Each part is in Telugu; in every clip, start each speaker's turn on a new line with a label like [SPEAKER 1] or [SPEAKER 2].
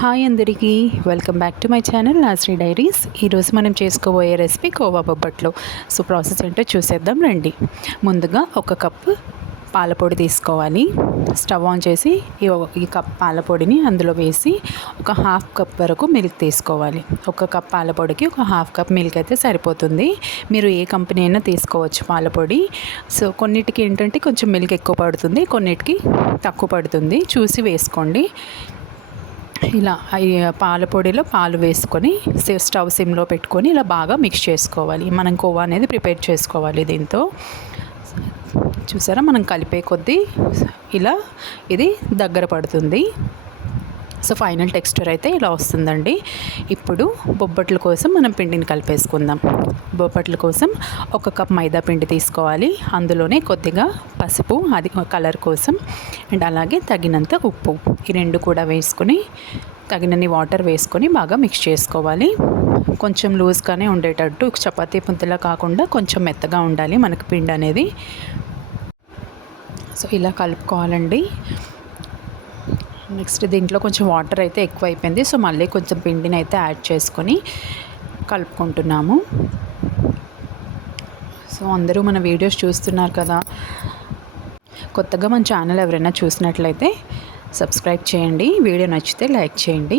[SPEAKER 1] హాయ్ అందరికీ welcome back to my channel Nashree diaries. ఈరోజు మనం చేసుకోబోయే recipe khova bobbatlu. So process ఏంటో చూసేద్దాం రండి. ముందుగా ఒక కప్పు పాలపొడి తీసుకోవాలి. స్టవ్ ఆన్ చేసి ఈ ఈ కప్ పాలపొడిని అందులో వేసి ఒక హాఫ్ కప్ వరకు మిల్క్ తీసుకోవాలి. ఒక కప్ పాలపొడికి ఒక హాఫ్ కప్ మిల్క్ అయితే సరిపోతుంది. మీరు ఏ కంపెనీ అయినా తీసుకోవచ్చు పాలపొడి. సో కొన్నిటికి ఏంటంటే కొంచెం మిల్క్ ఎక్కువ పడుతుంది కొన్నిటికి తక్కువ పడుతుంది. చూసి వేసుకోండి. ఇలా పాల పొడిలో పాలు వేసుకొని స్టవ్ సిమ్లో పెట్టుకొని ఇలా బాగా మిక్స్ చేసుకోవాలి. మనం కోవా అనేది ప్రిపేర్ చేసుకోవాలి దీంతో. చూసారా? మనం కలిపే కొద్దీ ఇలా ఇది దగ్గర పడుతుంది. సో ఫైనల్ టెక్స్చర్ అయితే ఇలా వస్తుందండి. ఇప్పుడు బొబ్బట్ల కోసం మనం పిండిని కలిపేసుకుందాం. బొబ్బట్ల కోసం ఒక కప్ మైదా పిండి తీసుకోవాలి. అందులోనే కొద్దిగా పసుపు అది కలర్ కోసం అండ్ అలాగే తగినంత ఉప్పు. ఈ రెండు కూడా వేసుకొని తగినన్ని వాటర్ వేసుకొని బాగా మిక్స్ చేసుకోవాలి. కొంచెం లూజ్గానే ఉండేటట్టు చపాతీ పుంతలా కాకుండా కొంచెం మెత్తగా ఉండాలి మనకు పిండి అనేది. సో ఇలా కలుపుకోవాలండి. నెక్స్ట్ దీంట్లో కొంచెం వాటర్ అయితే ఎక్కువ అయిపోయింది సో మళ్ళీ కొంచెం పిండిని అయితే యాడ్ చేసుకొని కలుపుకుంటున్నాము. సో అందరూ మన వీడియోస్ చూస్తున్నారు కదా. కొత్తగా మన ఛానల్ ఎవరైనా చూసినట్లయితే సబ్స్క్రైబ్ చేయండి. వీడియో నచ్చితే లైక్ చేయండి.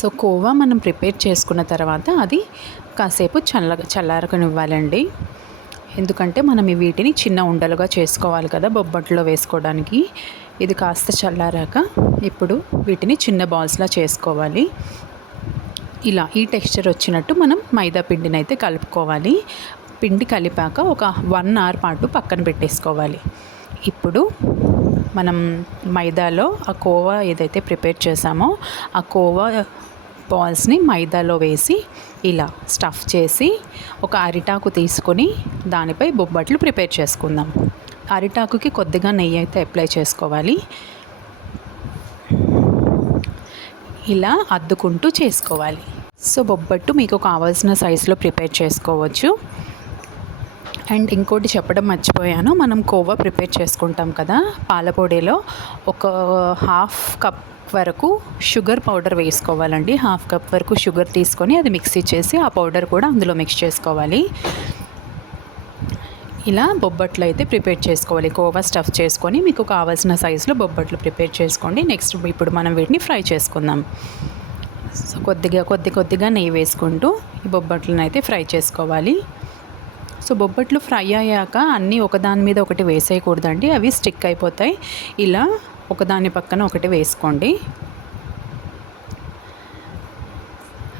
[SPEAKER 1] సో కోవా మనం ప్రిపేర్ చేసుకున్న తర్వాత అది కాసేపు చల్ల చల్లారకనివ్వాలండి. ఎందుకంటే మనం వీటిని చిన్న ఉండలుగా చేసుకోవాలి కదా బొబ్బట్లో వేసుకోవడానికి. ఇది కాస్త చల్లారాక ఇప్పుడు వీటిని చిన్న బాల్స్లా చేసుకోవాలి. ఇలా ఈ టెక్స్చర్ వచ్చినట్టు మనం మైదా పిండిని అయితే కలుపుకోవాలి. పిండి కలిపాక ఒక వన్ అవర్ పాటు పక్కన పెట్టేసుకోవాలి. ఇప్పుడు మనం మైదాలో ఆ కోవా ఏదైతే ప్రిపేర్ చేసామో ఆ కోవా బాల్స్ని మైదాలో వేసి ఇలా స్టఫ్ చేసి ఒక అరిటాకు తీసుకొని దానిపై బొబ్బట్లు ప్రిపేర్ చేసుకుందాం. అరిటాకుకి కొద్దిగా నెయ్యి అయితే అప్లై చేసుకోవాలి. ఇలా అద్దుకుంటూ చేసుకోవాలి. సో బొబ్బట్టు మీకు కావాల్సిన సైజులో ప్రిపేర్ చేసుకోవచ్చు. అండ్ ఇంకోటి చెప్పడం మర్చిపోయాను మనం కోవా ప్రిపేర్ చేసుకుంటాం కదా పాలపొడిలో ఒక హాఫ్ కప్ వరకు షుగర్ పౌడర్ వేసుకోవాలండి. హాఫ్ కప్ వరకు షుగర్ తీసుకొని అది మిక్సీ చేసి ఆ పౌడర్ కూడా అందులో మిక్స్ చేసుకోవాలి. ఇలా బొబ్బట్లు అయితే ప్రిపేర్ చేసుకోవాలి. కోవా స్టఫ్ చేసుకొని మీకు కావాల్సిన సైజులో బొబ్బట్లు ప్రిపేర్ చేసుకోండి. నెక్స్ట్ ఇప్పుడు మనం వీటిని ఫ్రై చేసుకుందాం. సో కొద్దిగా కొద్ది కొద్దిగా నెయ్యి వేసుకుంటూ ఈ బొబ్బట్లను అయితే ఫ్రై చేసుకోవాలి. సో బొబ్బట్లు ఫ్రై అయ్యాక అన్నీ ఒకదాని మీద ఒకటి వేసేయకూడదండి. అవి స్టిక్ అయిపోతాయి. ఇలా ఒకదాని పక్కన ఒకటి వేసుకోండి.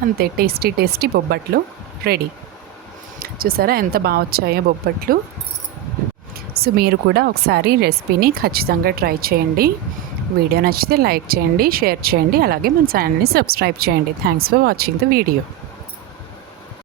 [SPEAKER 1] అంతే టేస్టీ టేస్టీ బొబ్బట్లు రెడీ. చూసారా? ఎంత బాగా వచ్చాయో బొబ్బట్లు. సో మీరు కూడా ఒకసారి రెసిపీని ఖచ్చితంగా ట్రై చేయండి. వీడియో నచ్చితే లైక్ చేయండి షేర్ చేయండి అలాగే మన ఛానల్ని సబ్స్క్రైబ్ చేయండి. Thanks for watching the video.